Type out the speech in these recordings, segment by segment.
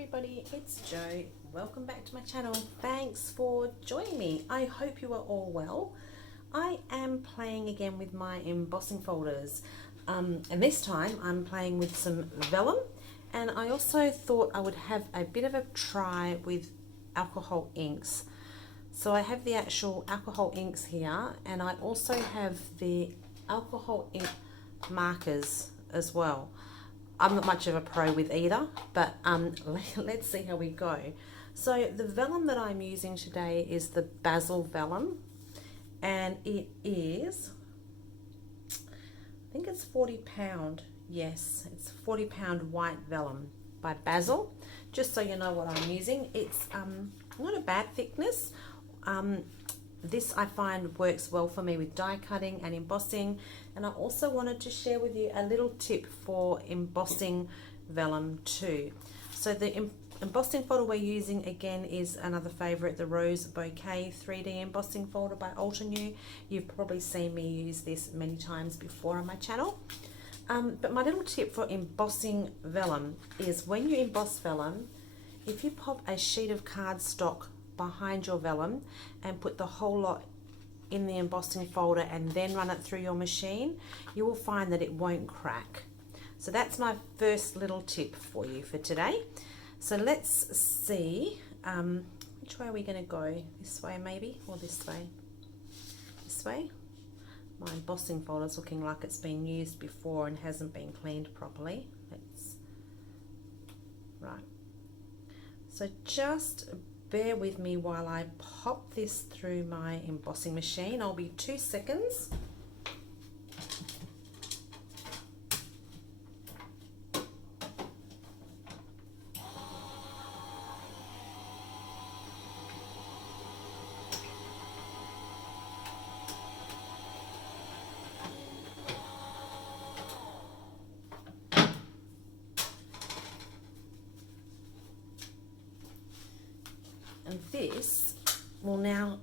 everybody, it's Jo. Welcome back to my channel. Thanks for joining me. I hope you are all well. I am playing again with my embossing folders, and this time I'm playing with some vellum, and I also thought I would have a bit of a try with alcohol inks. So I have the actual alcohol inks here, and I also have the alcohol ink markers as well. I'm not much of a pro with either, but let's see how we go. So the vellum that I'm using today is the basil vellum, and it is, I think it's 40 pound. Yes, it's 40 pound white vellum by Basil. Just so you know what I'm using, it's not a bad thickness. This I find works well for me with die cutting and embossing, and I also wanted to share with you a little tip for embossing vellum too. So the embossing folder we're using again is another favorite, the Rose Bouquet 3D embossing folder by Altenew. You've probably seen me use this many times before on my channel. But my little tip for embossing vellum is when you emboss vellum, if you pop a sheet of cardstock behind your vellum and put the whole lot in the embossing folder and then run it through your machine, you will find that it won't crack. So that's my first little tip for you for today. So let's see, which way are we going to go? This way maybe, or this way? This way. My embossing folder is looking like it's been used before and hasn't been cleaned properly. Right. So just bear with me while I pop this through my embossing machine. I'll be 2 seconds. And this will now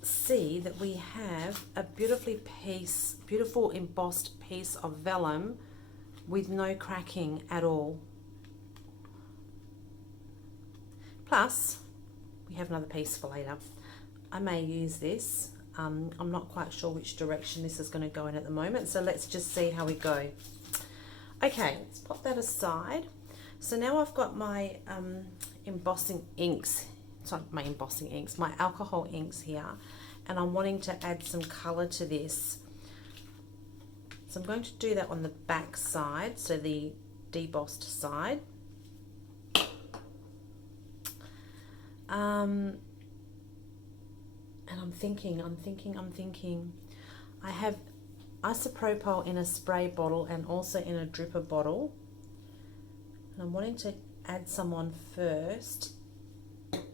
see that we have a beautiful embossed piece of vellum with no cracking at all. Plus, we have another piece for later. I may use this. I'm not quite sure which direction this is going to go in at the moment, so let's just see how we go. Okay, let's pop that aside. So now I've got my embossing inks. Sorry, my embossing inks, my alcohol inks here, and I'm wanting to add some color to this. So I'm going to do that on the back side, so the debossed side. And I'm thinking. I have isopropyl in a spray bottle and also in a dripper bottle. And I'm wanting to add some on first.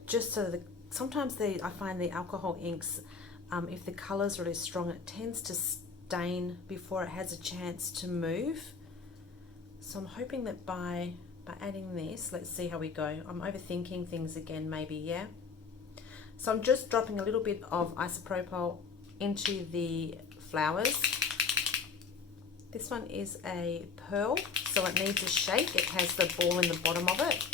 Just so that sometimes I find the alcohol inks, if the colour's really strong, it tends to stain before it has a chance to move. So I'm hoping that by adding this, let's see how we go. I'm overthinking things again maybe, yeah? So I'm just dropping a little bit of isopropyl into the flowers. This one is a pearl, so it needs a shake. It has the ball in the bottom of it.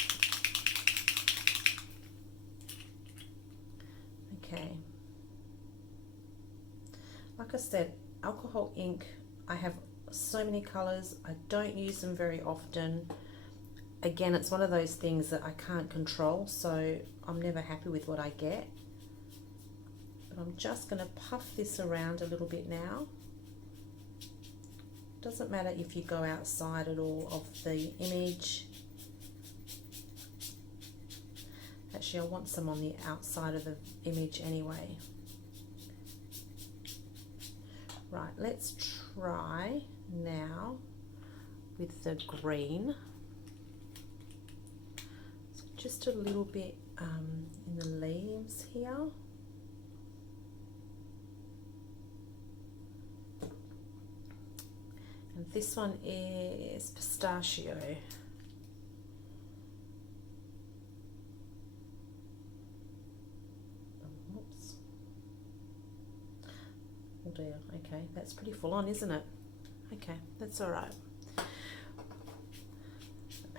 Okay, like I said, alcohol ink, I have so many colors. I don't use them very often. Again, it's one of those things that I can't control, so I'm never happy with what I get. But I'm just going to puff this around a little bit now. Doesn't matter if you go outside at all of the image. Actually, I want some on the outside of the image anyway. Right, let's try now with the green. So just a little bit in the leaves here. And this one is pistachio. Oh dear, okay, that's pretty full on, isn't it? Okay, that's all right.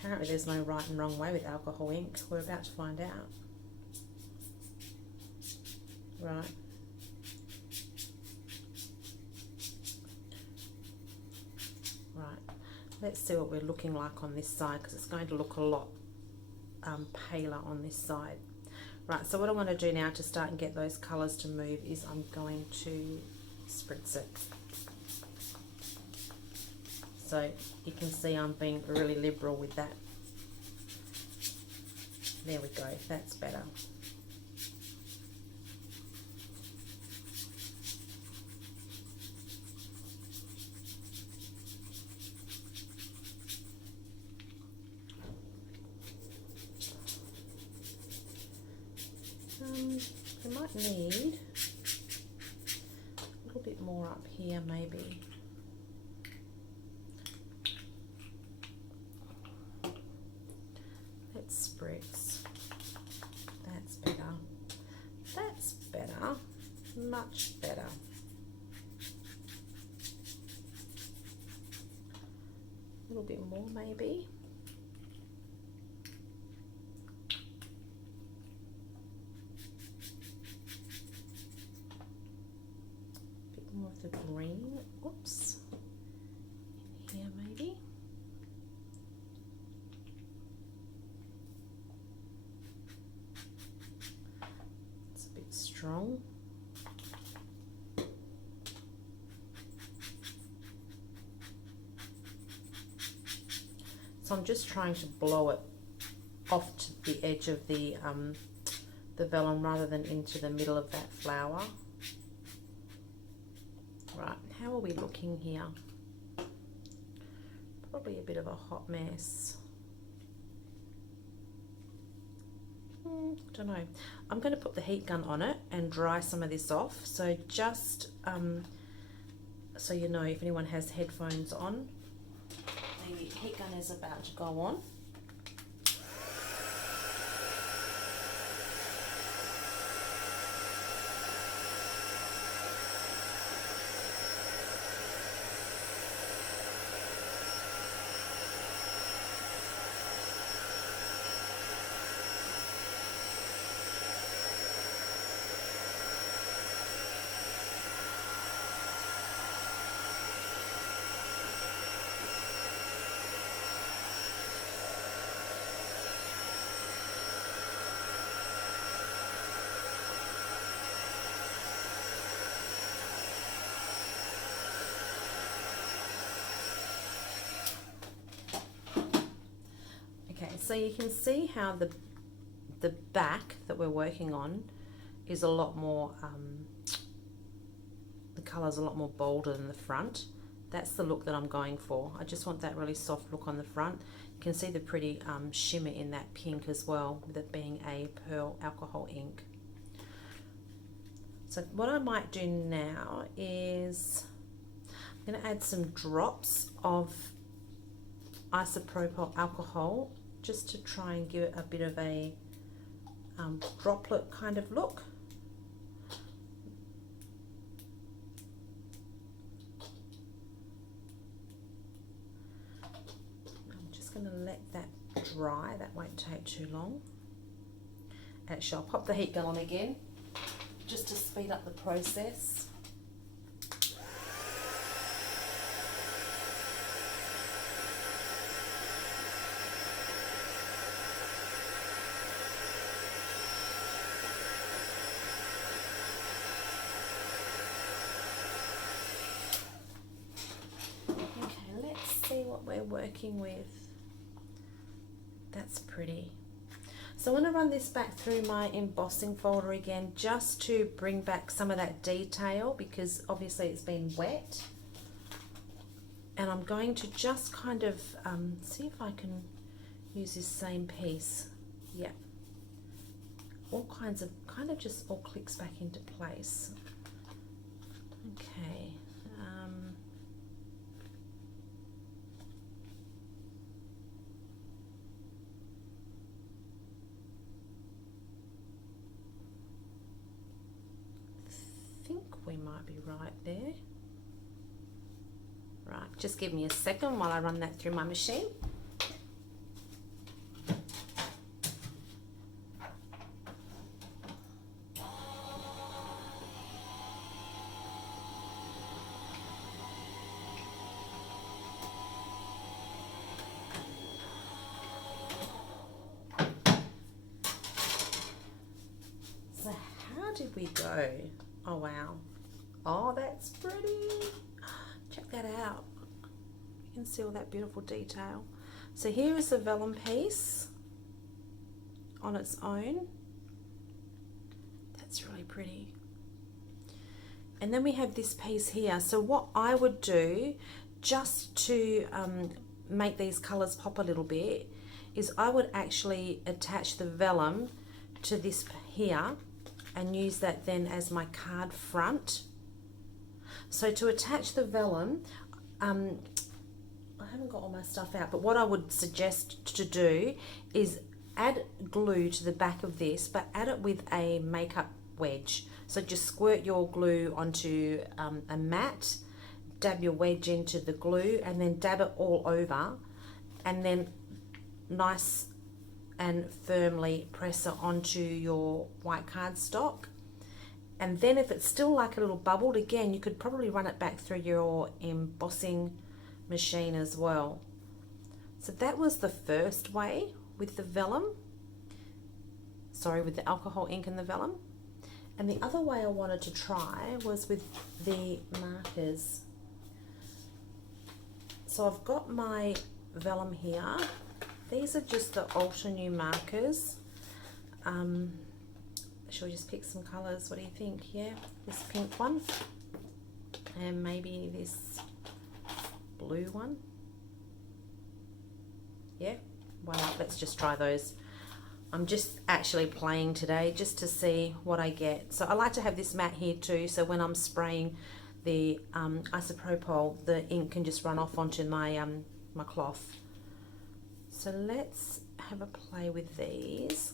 Apparently there's no right and wrong way with alcohol ink. We're about to find out. Right. Right. Let's see what we're looking like on this side, because it's going to look a lot paler on this side. Right, so what I'm going to do now to start and get those colours to move is I'm going to spritz it. So you can see I'm being really liberal with that. There we go, that's better. I might need a little bit more up here maybe. Let's spritz. That's better. That's better. Much better. A little bit more maybe. More of the green, oops, in here maybe. It's a bit strong. So I'm just trying to blow it off to the edge of the vellum rather than into the middle of that flower. Right, how are we looking here? Probably a bit of a hot mess. Don't know. I'm going to put the heat gun on it and dry some of this off. So just so you know, if anyone has headphones on, the heat gun is about to go on. So you can see how the back that we're working on is a lot more, the colour's a lot more bolder than the front. That's the look that I'm going for. I just want that really soft look on the front. You can see the pretty shimmer in that pink as well, with it being a pearl alcohol ink. So what I might do now is I'm going to add some drops of isopropyl alcohol, just to try and give it a bit of a droplet kind of look. I'm just going to let that dry, that won't take too long. Actually, I'll pop the heat gun on again, just to speed up the process. What we're working with. That's pretty. So I'm going to run this back through my embossing folder again, just to bring back some of that detail, because obviously it's been wet. And I'm going to just kind of see if I can use this same piece. Yeah, all kinds of, kind of just all clicks back into place. Okay. We might be right there. Right, just give me a second while I run that through my machine. we go. Oh wow. Oh, that's pretty. Check that out. You can see all that beautiful detail. So here is the vellum piece on its own. That's really pretty. And then we have this piece here. So what I would do, just to make these colors pop a little bit, is I would actually attach the vellum to this here and use that then as my card front. So to attach the vellum, I haven't got all my stuff out, but what I would suggest to do is add glue to the back of this, but add it with a makeup wedge. So just squirt your glue onto a mat, dab your wedge into the glue, and then dab it all over, and then nice and firmly press it onto your white cardstock. And then if it's still like a little bubbled, again, you could probably run it back through your embossing machine as well. So that was the first way with the vellum, sorry, with the alcohol ink and the vellum. And the other way I wanted to try was with the markers. So I've got my vellum here. These are just the Altenew markers. Shall we just pick some colours? What do you think? Yeah, this pink one. And maybe this blue one. Yeah, why not? Let's just try those. I'm just actually playing today just to see what I get. So I like to have this mat here too, so when I'm spraying the isopropyl, the ink can just run off onto my my cloth. So let's have a play with these.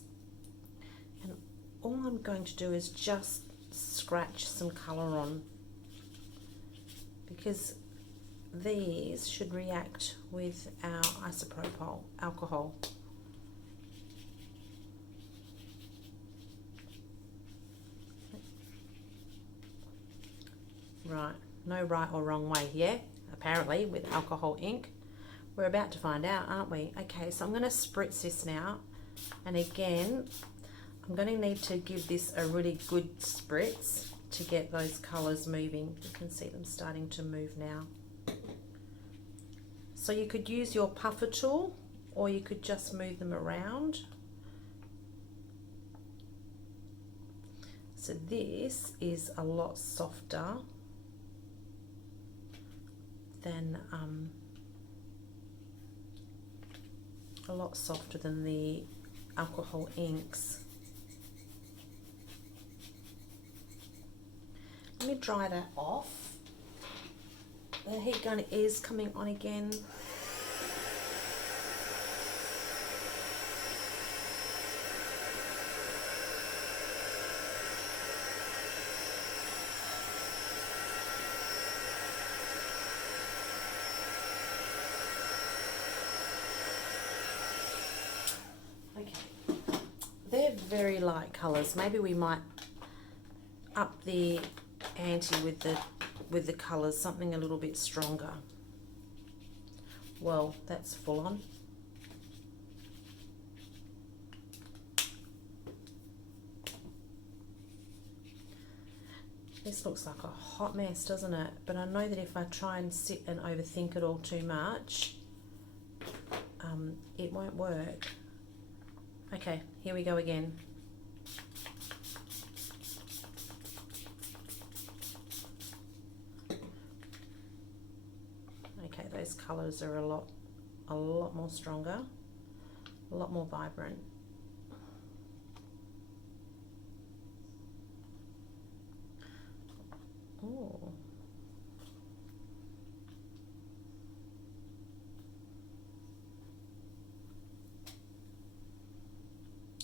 And all I'm going to do is just scratch some colour on, because these should react with our isopropyl alcohol. Right, no right or wrong way here, apparently, with alcohol ink. We're about to find out, aren't we? Okay, so I'm going to spritz this now. And again, I'm going to need to give this a really good spritz to get those colours moving. You can see them starting to move now. So you could use your puffer tool, or you could just move them around. So this is a lot softer than the alcohol inks. Let me dry that off. The heat gun is coming on again. They're very light colours. Maybe we might up the ante with the colours, something a little bit stronger. Well, that's full on. This looks like a hot mess, doesn't it? But I know that if I try and sit and overthink it all too much, it won't work. Okay, here we go again. Okay, those colours are a lot more stronger, a lot more vibrant. Oh.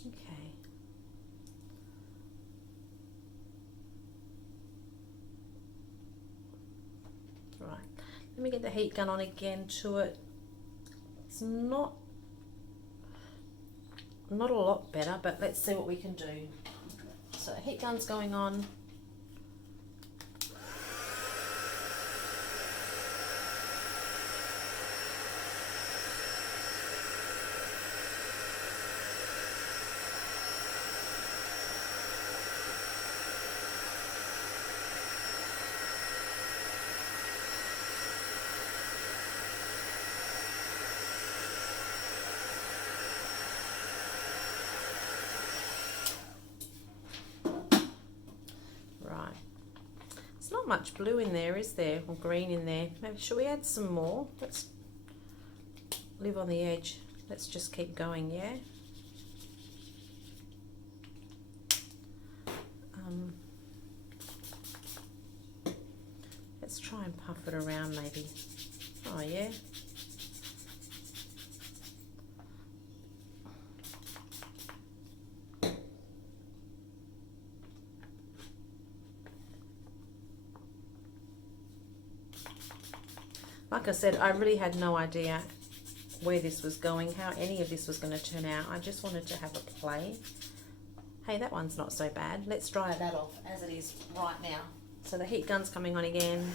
Okay. Right. Let me get the heat gun on again to it. It's not a lot better, but let's see what we can do. So heat gun's going on. much blue in there, is there? Or green in there. Maybe should we add some more? Let's live on the edge. Let's just keep going, yeah? Let's try and puff it around maybe. Oh yeah. Like I said, I really had no idea where this was going, how any of this was going to turn out. I just wanted to have a play. Hey, that one's not so bad. Let's dry that off as it is right now. So the heat gun's coming on again.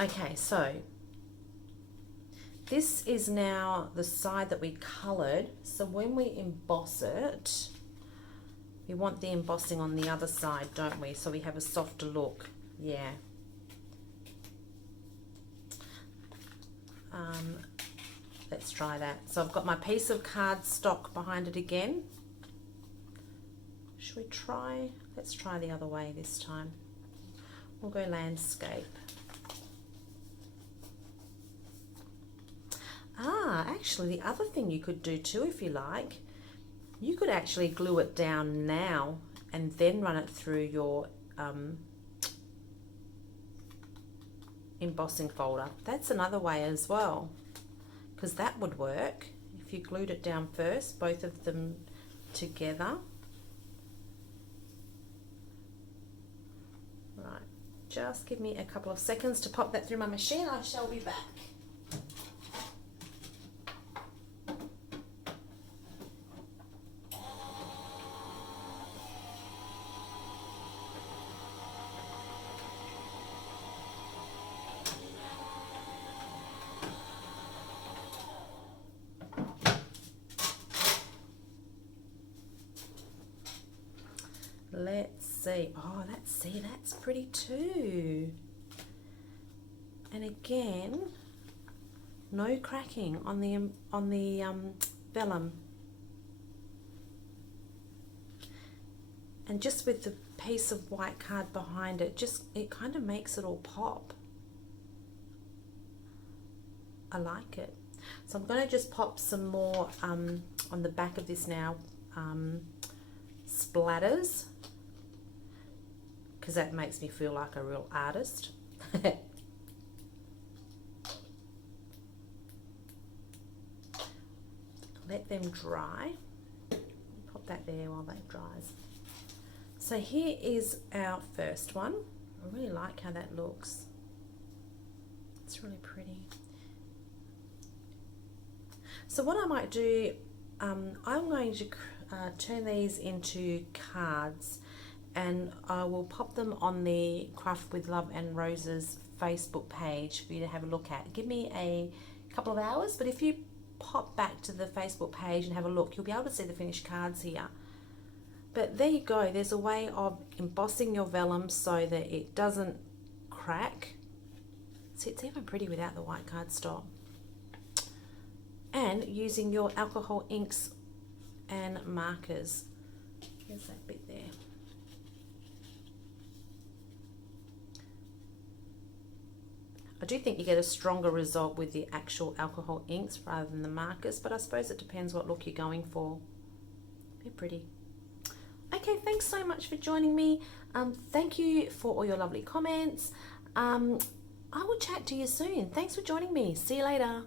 Okay, so this is now the side that we coloured. So when we emboss it, we want the embossing on the other side, don't we? So we have a softer look. Yeah. Let's try that. So I've got my piece of cardstock behind it again. Should we try? Let's try the other way this time. We'll go landscape. Actually, the other thing you could do too, if you like, you could actually glue it down now and then run it through your embossing folder. That's another way as well, because that would work if you glued it down first, both of them together. Right, just give me a couple of seconds to pop that through my machine. I shall be back. Let's see. Oh, that's pretty too. And again, no cracking on the vellum. And just with the piece of white card behind it, it kind of makes it all pop. I like it. So I'm going to just pop some more on the back of this now, splatters, because that makes me feel like a real artist. Let them dry. Pop that there while that dries. So here is our first one. I really like how that looks. It's really pretty. So what I might do, I'm going to turn these into cards, and I will pop them on the Craft with Love and Roses Facebook page for you to have a look at. Give me a couple of hours, but if you pop back to the Facebook page and have a look, you'll be able to see the finished cards here. But there you go, there's a way of embossing your vellum so that it doesn't crack. See, it's even pretty without the white cardstock. And using your alcohol inks and markers. Here's that bit there. I do think you get a stronger result with the actual alcohol inks rather than the markers, but I suppose it depends what look you're going for. They're pretty. Okay, thanks so much for joining me. Thank you for all your lovely comments. I will chat to you soon. Thanks for joining me. See you later.